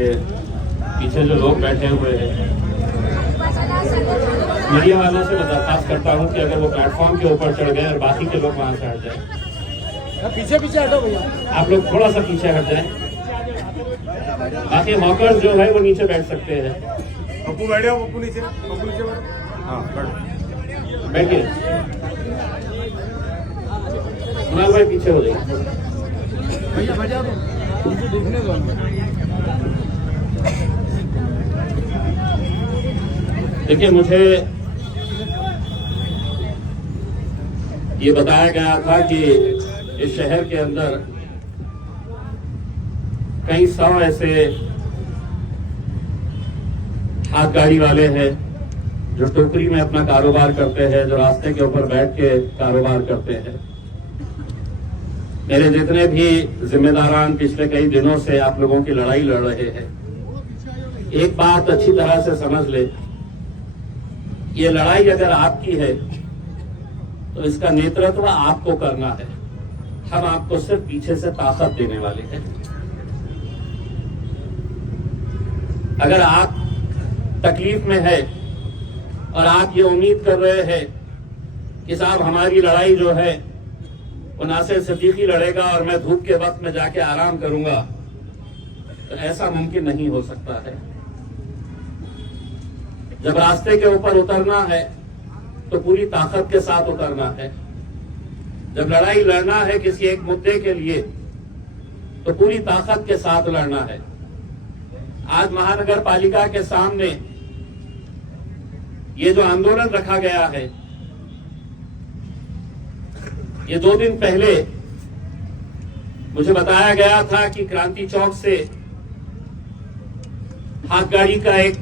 से पीछे जो लोग बैठे हुए हैं, मीडिया वालों से मैं दरखास्त करता हूं कि अगर वो प्लेटफॉर्म के ऊपर चढ़ गए और बाकी के लोग वहां से हट जाए। पीछे पीछे हटो भैया, आप लोग थोड़ा सा पीछे हट जाएं। बाकी हॉकर्स जो है वो नीचे बैठ सकते हैं। पप्पू बैठे, पप्पू नीचे बैठो। हाँ बैठो, बैठिए। कुणाल भाई पीछे हो जाइए। भैया बैठ जाओ, मुझे देखने दो। देखिए, मुझे ये बताया गया था कि इस शहर के अंदर कई 100 ऐसे हाथ गाड़ी वाले हैं जो टोकरी में अपना कारोबार करते हैं, जो रास्ते के ऊपर बैठ के कारोबार करते हैं। मेरे जितने भी जिम्मेदारान पिछले कई दिनों से आप लोगों की लड़ाई लड़ रहे हैं, एक बात अच्छी तरह से समझ ले, ये लड़ाई अगर आपकी है तो इसका नेतृत्व आपको करना है। हम आपको सिर्फ पीछे से ताकत देने वाले हैं। अगर आप तकलीफ में है और आप ये उम्मीद कर रहे हैं कि साहब हमारी लड़ाई जो है वो नासिर सिद्दीकी लड़ेगा और मैं धूप के वक्त में जाके आराम करूंगा, तो ऐसा मुमकिन नहीं हो सकता है। जब रास्ते के ऊपर उतरना है तो पूरी ताकत के साथ उतरना है। जब लड़ाई लड़ना है किसी एक मुद्दे के लिए तो पूरी ताकत के साथ लड़ना है। आज महानगर पालिका के सामने ये जो आंदोलन रखा गया है, ये 2 दिन पहले मुझे बताया गया था कि क्रांति चौक से हाथ गाड़ी का एक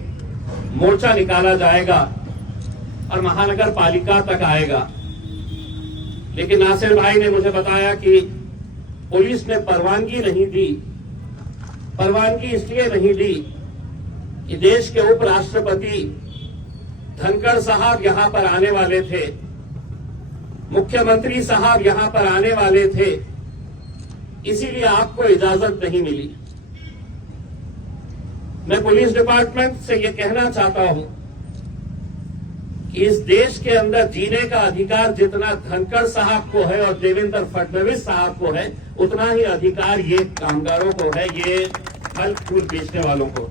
मोर्चा निकाला जाएगा और महानगर पालिका तक आएगा। लेकिन नासिर भाई ने मुझे बताया कि पुलिस ने परवानगी नहीं दी। परवानगी इसलिए नहीं दी कि देश के उपराष्ट्रपति धनखड़ साहब यहां पर आने वाले थे, मुख्यमंत्री साहब यहां पर आने वाले थे, इसीलिए आपको इजाजत नहीं मिली। मैं पुलिस डिपार्टमेंट से यह कहना चाहता हूं कि इस देश के अंदर जीने का अधिकार जितना धनखड़ साहब को है और देवेंद्र फडणवीस साहब को है, उतना ही अधिकार ये कामगारों को है, ये फल फूल बेचने वालों को।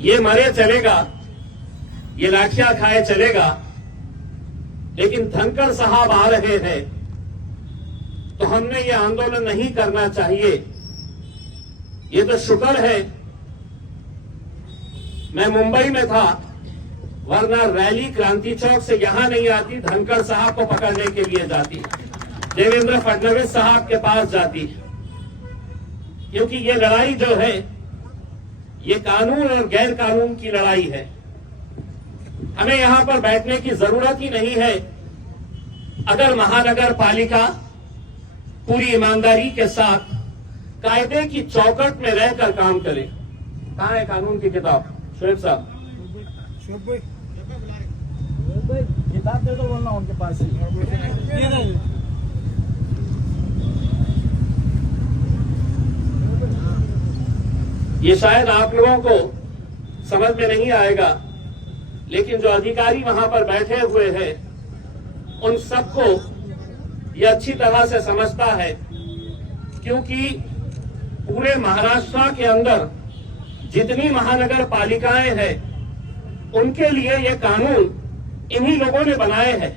ये मरे चलेगा, ये लाठियां खाए चलेगा, लेकिन धनखड़ साहब आ रहे हैं तो हमने ये आंदोलन नहीं करना चाहिए। ये तो शुक्र है मैं मुंबई में था, वरना रैली क्रांति चौक से यहां नहीं आती, धनखड़ साहब को पकड़ने के लिए जाती, देवेंद्र फडणवीस साहब के पास जाती। क्योंकि ये लड़ाई जो है ये कानून और गैर कानून की लड़ाई है। हमें यहां पर बैठने की जरूरत ही नहीं है अगर महानगर पालिका पूरी ईमानदारी के साथ कायदे की चौकट में रहकर काम करे। कहां है कानून की किताब? शोएब साहब, किताब दे दो, बोलना उनके पास ही। ये शायद आप लोगों को समझ में नहीं आएगा, लेकिन जो अधिकारी वहां पर बैठे हुए हैं उन सबको ये अच्छी तरह से समझता है, क्योंकि पूरे महाराष्ट्र के अंदर जितनी महानगर पालिकाएं हैं उनके लिए ये कानून इन्हीं लोगों ने बनाए हैं।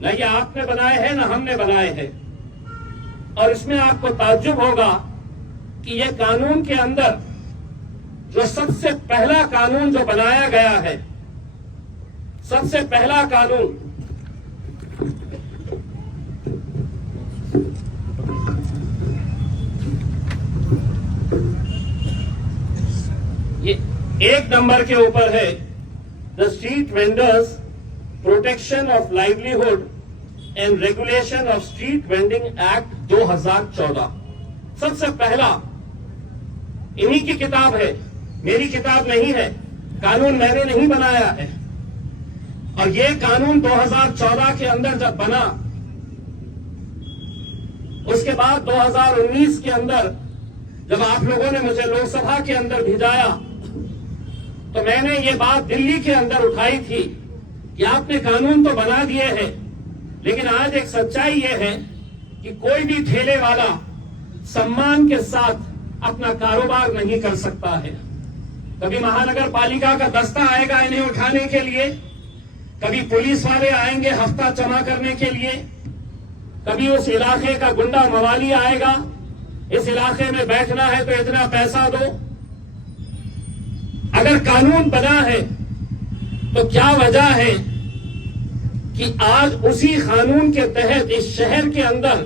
न ये आपने बनाए हैं, न हमने बनाए हैं। और इसमें आपको ताज्जुब होगा कि ये कानून के अंदर जो सबसे पहला कानून जो बनाया गया है, सबसे पहला कानून ये 1 नंबर के ऊपर है, the street vendors protection of livelihood and regulation of street vending act 2014। सबसे पहला इन्हीं की किताब है, मेरी किताब नहीं है। कानून मैंने नहीं बनाया है। और ये कानून 2014 के अंदर जब बना, उसके बाद 2019 के अंदर जब आप लोगों ने मुझे लोकसभा के अंदर भिजाया तो मैंने ये बात दिल्ली के अंदर उठाई थी कि आपने कानून तो बना दिए हैं, लेकिन आज एक सच्चाई ये है कि कोई भी ठेले वाला सम्मान के साथ अपना कारोबार नहीं कर सकता है। कभी महानगर पालिका का दस्ता आएगा इन्हें उठाने के लिए, कभी पुलिस वाले आएंगे हफ्ता जमा करने के लिए, कभी उस इलाके का गुंडा मवाली आएगा, इस इलाके में बैठना है तो इतना पैसा दो। अगर कानून बना है तो क्या वजह है कि आज उसी कानून के तहत इस शहर के अंदर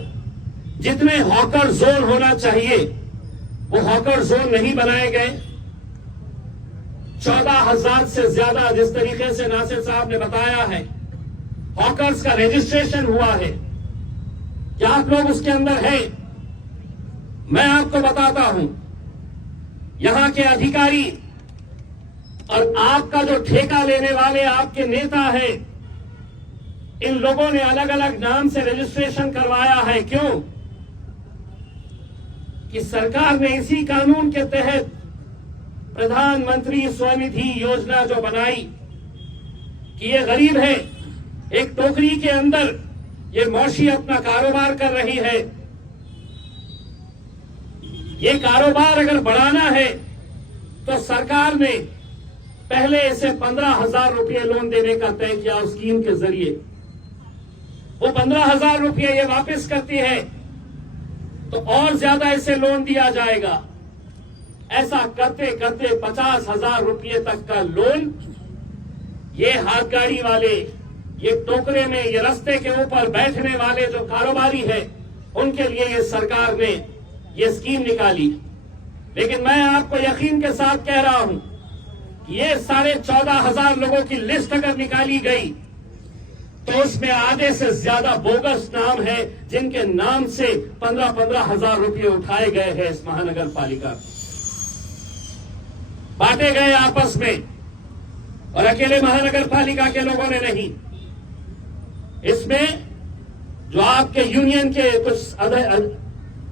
जितने हॉकर जोन होना चाहिए वो हॉकर जोन नहीं बनाए गए। 14,000 से ज्यादा, जिस तरीके से नासिर साहब ने बताया है, हॉकर्स का रजिस्ट्रेशन हुआ है। क्या आप लोग उसके अंदर हैं? मैं आपको बताता हूं, यहां के अधिकारी और आपका जो ठेका लेने वाले आपके नेता है, इन लोगों ने अलग अलग नाम से रजिस्ट्रेशन करवाया है। क्यों? कि सरकार ने इसी कानून के तहत प्रधानमंत्री स्वनिधि योजना जो बनाई कि ये गरीब है, एक टोकरी के अंदर ये मौशी अपना कारोबार कर रही है, ये कारोबार अगर बढ़ाना है तो सरकार ने पहले इसे 15,000 रुपये लोन देने का तय किया उस स्कीम के जरिए। वो 15,000 रुपये ये वापस करती है तो और ज्यादा इसे लोन दिया जाएगा। ऐसा करते करते 50,000 रुपये तक का लोन ये हाथ गाड़ी वाले, ये टोकरे में, ये रास्ते के ऊपर बैठने वाले जो कारोबारी है, उनके लिए ये सरकार ने ये स्कीम निकाली। लेकिन मैं आपको यकीन के साथ कह रहा हूं कि ये 14,500 लोगों की लिस्ट अगर निकाली गई तो उसमें आधे से ज्यादा बोगस नाम है जिनके नाम से 15,000 रुपये उठाए गए हैं इस महानगर पालिका, बांटे गए आपस में, और अकेले महानगर पालिका के लोगों ने नहीं। इसमें जो आपके यूनियन के कुछ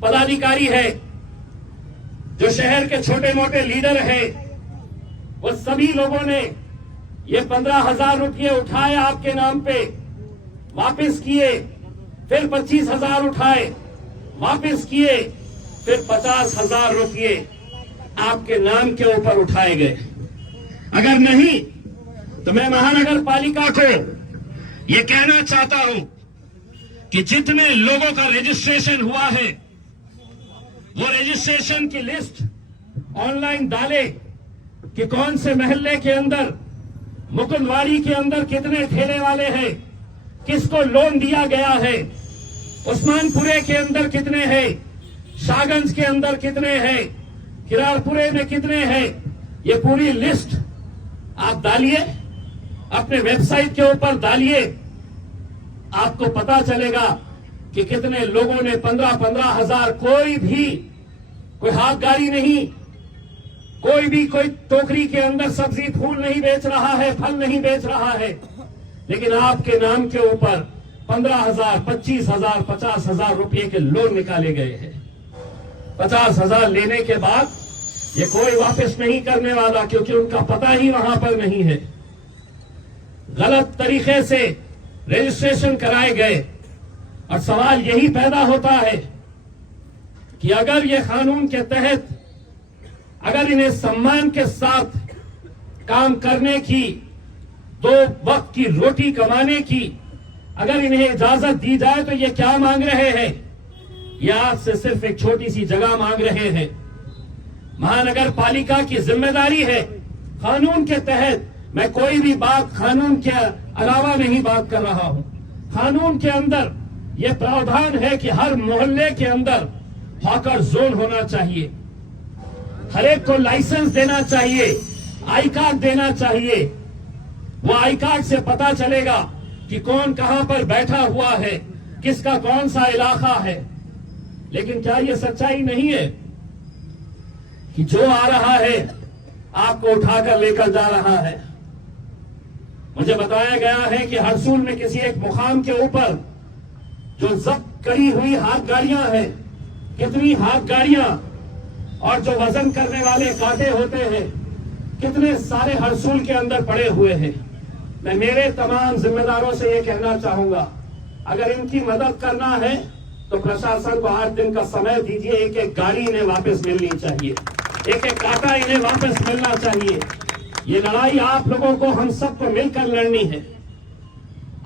पदाधिकारी हैं, जो शहर के छोटे मोटे लीडर हैं, वो सभी लोगों ने ये 15,000 रुपये उठाए आपके नाम पे, वापस किए, फिर 25,000 उठाए, वापस किए, फिर 50,000 रुपये आपके नाम के ऊपर उठाए गए। अगर नहीं तो मैं महानगर पालिका को ये कहना चाहता हूं कि जितने लोगों का रजिस्ट्रेशन हुआ है वो रजिस्ट्रेशन की लिस्ट ऑनलाइन डाले कि कौन से महल्ले के अंदर, मुकुंदवाड़ी के अंदर कितने ठेले वाले हैं, किसको लोन दिया गया है, उस्मानपुरे के अंदर कितने हैं, शाहगंज के अंदर कितने हैं, किरारपुरे में कितने हैं। ये पूरी लिस्ट आप डालिए, अपने वेबसाइट के ऊपर डालिए, आपको पता चलेगा कि कितने लोगों ने 15,000। कोई हाथ गाड़ी नहीं, कोई टोकरी के अंदर सब्जी फूल नहीं बेच रहा है, फल नहीं बेच रहा है, लेकिन आपके नाम के ऊपर 15,000, 25,000, 50,000 रुपये के लोन निकाले गए हैं। 50,000 लेने के बाद ये कोई वापस नहीं करने वाला, क्योंकि उनका पता ही वहां पर नहीं है। गलत तरीके से रजिस्ट्रेशन कराए गए, और सवाल यही पैदा होता है कि अगर ये कानून के तहत, अगर इन्हें सम्मान के साथ काम करने की, 2 वक्त की रोटी कमाने की अगर इन्हें इजाजत दी जाए तो ये क्या मांग रहे हैं? ये आपसे सिर्फ एक छोटी सी जगह मांग रहे हैं। महानगर पालिका की जिम्मेदारी है कानून के तहत। मैं कोई भी बात कानून के अलावा नहीं बात कर रहा हूं। कानून के अंदर यह प्रावधान है कि हर मोहल्ले के अंदर हॉकर जोन होना चाहिए, हर एक को लाइसेंस देना चाहिए, आई कार्ड देना चाहिए। वो आई कार्ड से पता चलेगा कि कौन कहां पर बैठा हुआ है, किसका कौन सा इलाका है। लेकिन क्या यह सच्चाई नहीं है कि जो आ रहा है आपको उठाकर लेकर जा रहा है? मुझे बताया गया है कि हरसूल में किसी एक मुकाम के ऊपर जो जब्त करी हुई हाथ गाड़ियां हैं, कितनी हाथ गाड़ियां और जो वजन करने वाले कांटे होते हैं, कितने सारे हरसूल के अंदर पड़े हुए हैं। मैं मेरे तमाम जिम्मेदारों से ये कहना चाहूंगा, अगर इनकी मदद करना है तो प्रशासन को 8 दिन का समय दीजिए। एक एक गाड़ी इन्हें वापस मिलनी चाहिए, एक एक कांटा इन्हें वापस मिलना चाहिए। ये लड़ाई आप लोगों को, हम सबको मिलकर लड़नी है।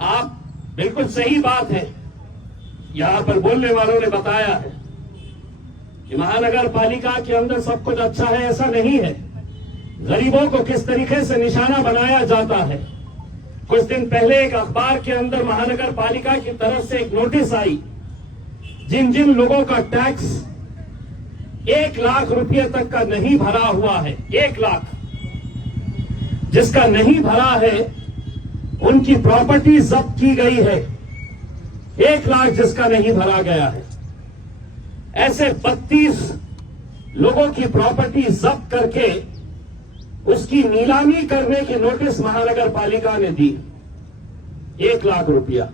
आप बिल्कुल सही बात है, यहां पर बोलने वालों ने बताया है कि महानगर पालिका के अंदर सब कुछ अच्छा है, ऐसा नहीं है। गरीबों को किस तरीके से निशाना बनाया जाता है। कुछ दिन पहले एक अखबार के अंदर महानगर पालिका की तरफ से एक नोटिस आई, जिन जिन लोगों का टैक्स 1 लाख रुपए तक का नहीं भरा हुआ है, 1 लाख जिसका नहीं भरा है, उनकी प्रॉपर्टी जब्त की गई है। 1 लाख जिसका नहीं भरा गया है, ऐसे 32 लोगों की प्रॉपर्टी जब्त करके उसकी नीलामी करने की नोटिस महानगर पालिका ने दी। 1 लाख रुपया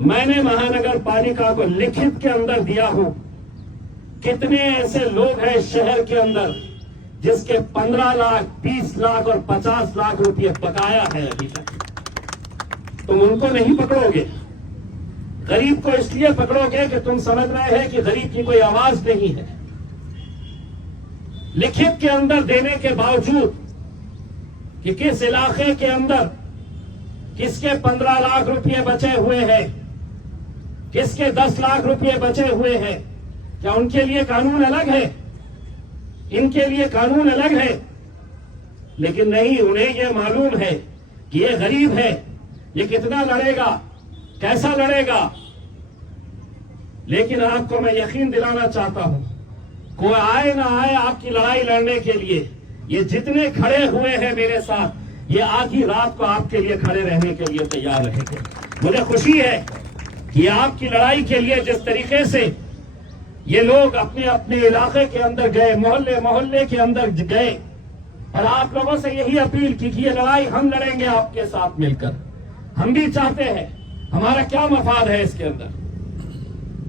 मैंने महानगर पालिका को लिखित के अंदर दिया हूं। कितने ऐसे लोग हैं शहर के अंदर जिसके 15 लाख, 20 लाख और 50 लाख रुपये बकाया है अभी तक। तुम उनको नहीं पकड़ोगे, गरीब को इसलिए पकड़ोगे कि तुम समझ रहे हैं कि गरीब की कोई आवाज नहीं है। लिखित के अंदर देने के बावजूद कि किस इलाके के अंदर किसके 15 लाख रुपए बचे हुए हैं, किसके 10 लाख रुपए बचे हुए हैं, क्या उनके लिए कानून अलग है? इनके लिए कानून अलग है। लेकिन नहीं, उन्हें यह मालूम है कि ये गरीब है, ये कितना लड़ेगा, कैसा लड़ेगा। लेकिन आपको मैं यकीन दिलाना चाहता हूं, कोई आए ना आए आपकी लड़ाई लड़ने के लिए, ये जितने खड़े हुए हैं मेरे साथ, ये आधी रात को आपके लिए खड़े रहने के लिए तैयार रहेंगे। मुझे खुशी है कि आपकी लड़ाई के लिए जिस तरीके से ये लोग अपने अपने इलाके के अंदर गए, मोहल्ले मोहल्ले के अंदर गए, और आप लोगों से यही अपील की कि ये लड़ाई हम लड़ेंगे आपके साथ मिलकर। हम भी चाहते हैं, हमारा क्या मफाद है इसके अंदर,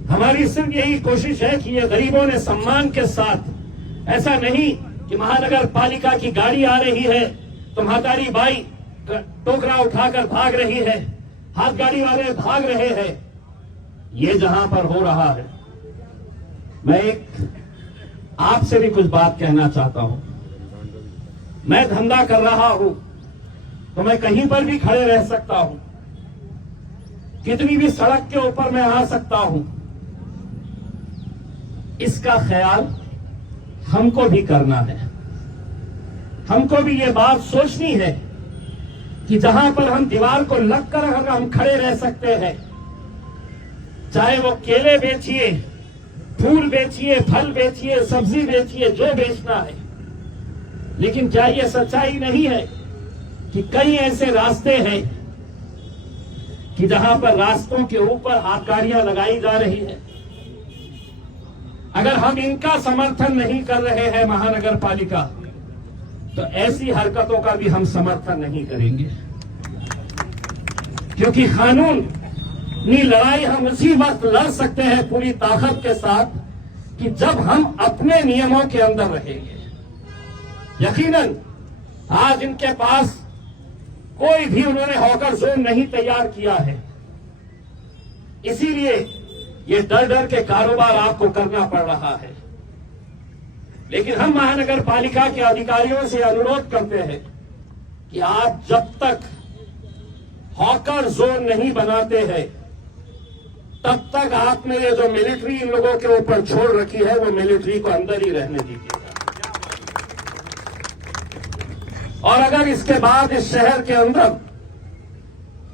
हमारी सिर्फ यही कोशिश है कि ये गरीबों ने सम्मान के साथ, ऐसा नहीं कि महानगर पालिका की गाड़ी आ रही है तो महातारी बाई टोकरा उठाकर भाग रही है, हाथ गाड़ी वाले भाग रहे हैं। ये जहां पर हो रहा है, मैं एक आपसे भी कुछ बात कहना चाहता हूं। मैं धंधा कर रहा हूं तो मैं कहीं पर भी खड़े रह सकता हूं, कितनी भी सड़क के ऊपर मैं आ सकता हूं। इसका ख्याल हमको भी करना है। हमको भी ये बात सोचनी है कि जहां पर हम दीवार को लगकर अगर हम खड़े रह सकते हैं, चाहे वो केले बेचिए, फूल बेचिए, फल बेचिए, सब्जी बेचिए, जो बेचना है, लेकिन क्या ये सच्चाई नहीं है कि कई ऐसे रास्ते हैं कि जहां पर रास्तों के ऊपर हाथगाड़ियां लगाई जा रही है। अगर हम इनका समर्थन नहीं कर रहे हैं महानगर पालिका, तो ऐसी हरकतों का भी हम समर्थन नहीं करेंगे। क्योंकि कानूनी लड़ाई हम उसी वक्त लड़ सकते हैं पूरी ताकत के साथ कि जब हम अपने नियमों के अंदर रहेंगे। यकीनन आज इनके पास कोई भी उन्होंने हॉकर जोन नहीं तैयार किया है, इसीलिए ये डर डर के कारोबार आपको करना पड़ रहा है। लेकिन हम महानगर पालिका के अधिकारियों से अनुरोध करते हैं कि आप जब तक हॉकर जोन नहीं बनाते हैं, तब तक आपने ये जो मिलिट्री इन लोगों के ऊपर छोड़ रखी है, वो मिलिट्री को अंदर ही रहने दीजिएगा। और अगर इसके बाद इस शहर के अंदर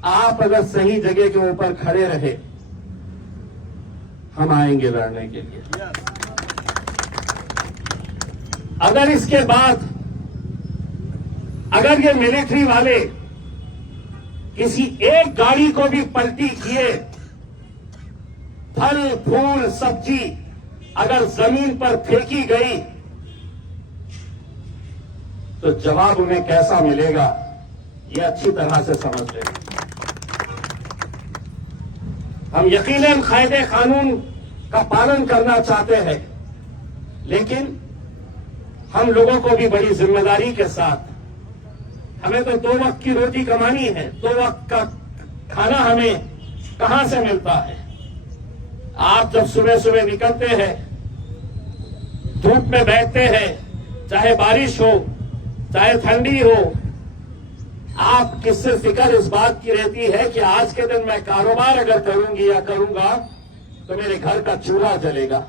आप अगर सही जगह के ऊपर खड़े रहे, हम आएंगे लड़ने के लिए। अगर इसके बाद अगर ये मिलिट्री वाले किसी एक गाड़ी को भी पलटी किए, फल फूल सब्जी अगर जमीन पर फेंकी गई, तो जवाब उन्हें कैसा मिलेगा ये अच्छी तरह से समझ लें। हम यकीनन कायदे कानून का पालन करना चाहते हैं, लेकिन हम लोगों को भी बड़ी जिम्मेदारी के साथ, हमें तो 2 वक्त की रोटी कमानी है, 2 वक्त का खाना हमें कहां से मिलता है। आप जब सुबह सुबह निकलते हैं, धूप में बैठते हैं, चाहे बारिश हो चाहे ठंडी हो, आप किससे फिक्र इस बात की रहती है कि आज के दिन मैं कारोबार अगर करूंगी या करूंगा तो मेरे घर का चूल्हा जलेगा।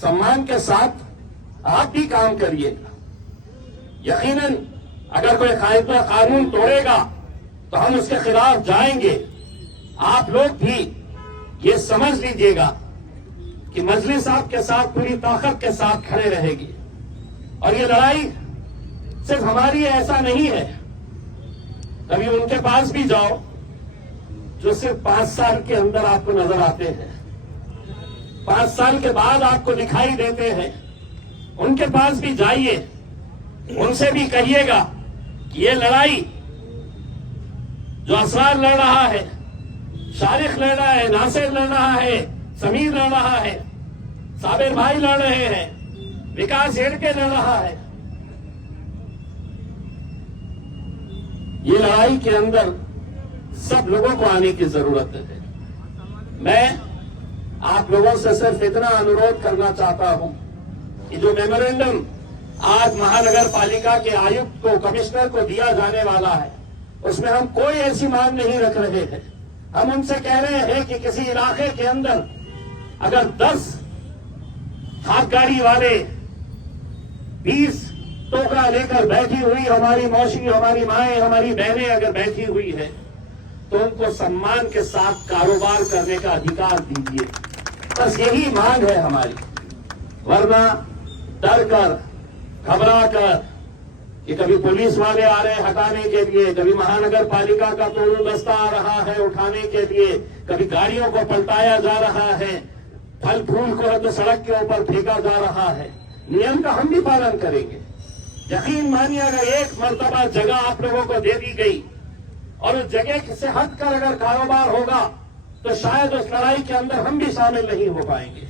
सम्मान के साथ आप भी काम करिएगा। यकीनन अगर कोई कानून तोड़ेगा तो हम उसके खिलाफ जाएंगे। आप लोग भी ये समझ लीजिएगा कि मजलिस आपके साथ पूरी ताकत के साथ खड़े रहेगी। और ये लड़ाई सिर्फ हमारी ऐसा नहीं है। कभी उनके पास भी जाओ जो सिर्फ 5 साल के अंदर आपको नजर आते हैं, 5 साल के बाद आपको दिखाई देते हैं, उनके पास भी जाइए, उनसे भी कहिएगा कि ये लड़ाई जो असरार लड़ रहा है, शारिक लड़ रहा है, नासिर लड़ रहा है, समीर लड़ रहा है, साबिर भाई लड़ रहे हैं, विकास हेड़के लड़ रहा है, ये लड़ाई के अंदर सब लोगों को आने की जरूरत है। मैं आप लोगों से सिर्फ इतना अनुरोध करना चाहता हूं कि जो मेमोरेंडम आज महानगर पालिका के आयुक्त को, कमिश्नर को दिया जाने वाला है, उसमें हम कोई ऐसी मांग नहीं रख रहे हैं। हम उनसे कह रहे हैं कि किसी इलाके के अंदर अगर 10 हाथ गाड़ी वाले 20 टोकरा लेकर बैठी हुई हमारी मौसी, हमारी माएं, हमारी बहनें अगर बैठी हुई है तो उनको सम्मान के साथ कारोबार करने का अधिकार दीजिए। बस यही मांग है हमारी। वरना डर कर, घबरा कर कि कभी पुलिस वाले आ रहे हैं हटाने के लिए, कभी महानगर पालिका का तोड़ू दस्ता आ रहा है उठाने के लिए, कभी गाड़ियों को पलटाया जा रहा है, फल फूल को तो सड़क के ऊपर फेंका जा रहा है। नियम का हम भी पालन करेंगे। यकीन मानिए अगर एक मर्तबा जगह आप लोगों को दे दी गई और उस जगह से हटकर अगर कारोबार होगा तो शायद उस लड़ाई के अंदर हम भी शामिल नहीं हो पाएंगे।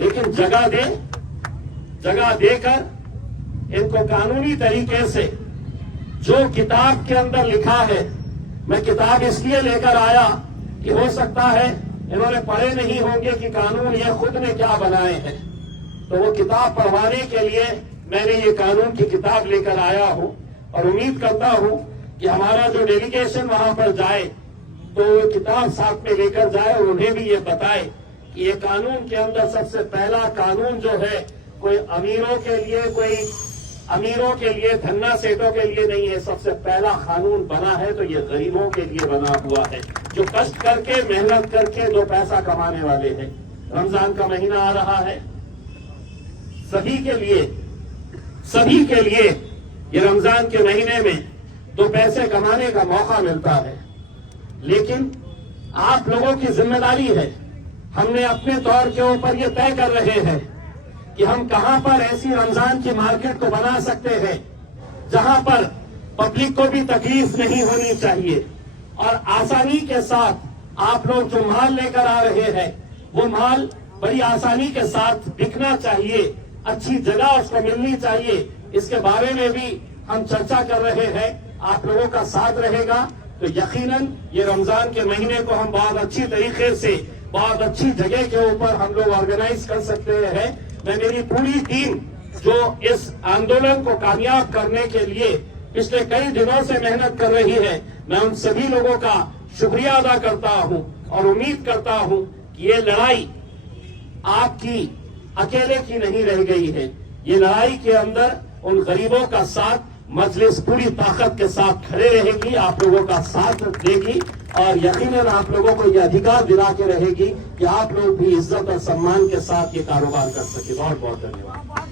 लेकिन जगह देकर इनको कानूनी तरीके से जो किताब के अंदर लिखा है, मैं किताब इसलिए लेकर आया कि हो सकता है इन्होंने पढ़े नहीं होंगे कि कानून ये खुद ने क्या बनाए हैं, तो वो किताब पढ़वाने के लिए मैंने ये कानून की किताब लेकर आया हूं। और उम्मीद करता हूं कि हमारा जो डेलीगेशन वहां पर जाए तो वो किताब साथ में लेकर जाए और उन्हें भी ये बताए कि ये कानून के अंदर सबसे पहला कानून जो है कोई अमीरों के लिए धन्ना सेठों के लिए नहीं है। सबसे पहला कानून बना है तो ये गरीबों के लिए बना हुआ है, जो कष्ट करके मेहनत करके 2 पैसा कमाने वाले हैं। रमजान का महीना आ रहा है, सभी के लिए ये रमजान के महीने में 2 पैसे कमाने का मौका मिलता है। लेकिन आप लोगों की जिम्मेदारी है, हमने अपने तौर के ऊपर ये तय कर रहे हैं कि हम कहां पर ऐसी रमजान की मार्केट को बना सकते हैं जहां पर पब्लिक को भी तकलीफ नहीं होनी चाहिए और आसानी के साथ आप लोग जो माल लेकर आ रहे हैं वो माल बड़ी आसानी के साथ बिकना चाहिए, अच्छी जगह उसको मिलनी चाहिए। इसके बारे में भी हम चर्चा कर रहे हैं। आप लोगों का साथ रहेगा तो यकीनन ये रमजान के महीने को हम बहुत अच्छी तरीके से, बहुत अच्छी जगह के ऊपर हम लोग ऑर्गेनाइज कर सकते हैं। मैं मेरी पूरी टीम जो इस आंदोलन को कामयाब करने के लिए पिछले कई दिनों से मेहनत कर रही है, मैं उन सभी लोगों का शुक्रिया अदा करता हूं और उम्मीद करता हूं कि ये लड़ाई आपकी अकेले की नहीं रह गई है। ये लड़ाई के अंदर उन गरीबों का साथ मजलिस पूरी ताकत के साथ खड़े रहेगी, आप लोगों का साथ देगी और यकीनन आप लोगों को ये अधिकार दिला के रहेगी कि आप लोग भी इज्जत और सम्मान के साथ ये कारोबार कर सके। बहुत बहुत धन्यवाद।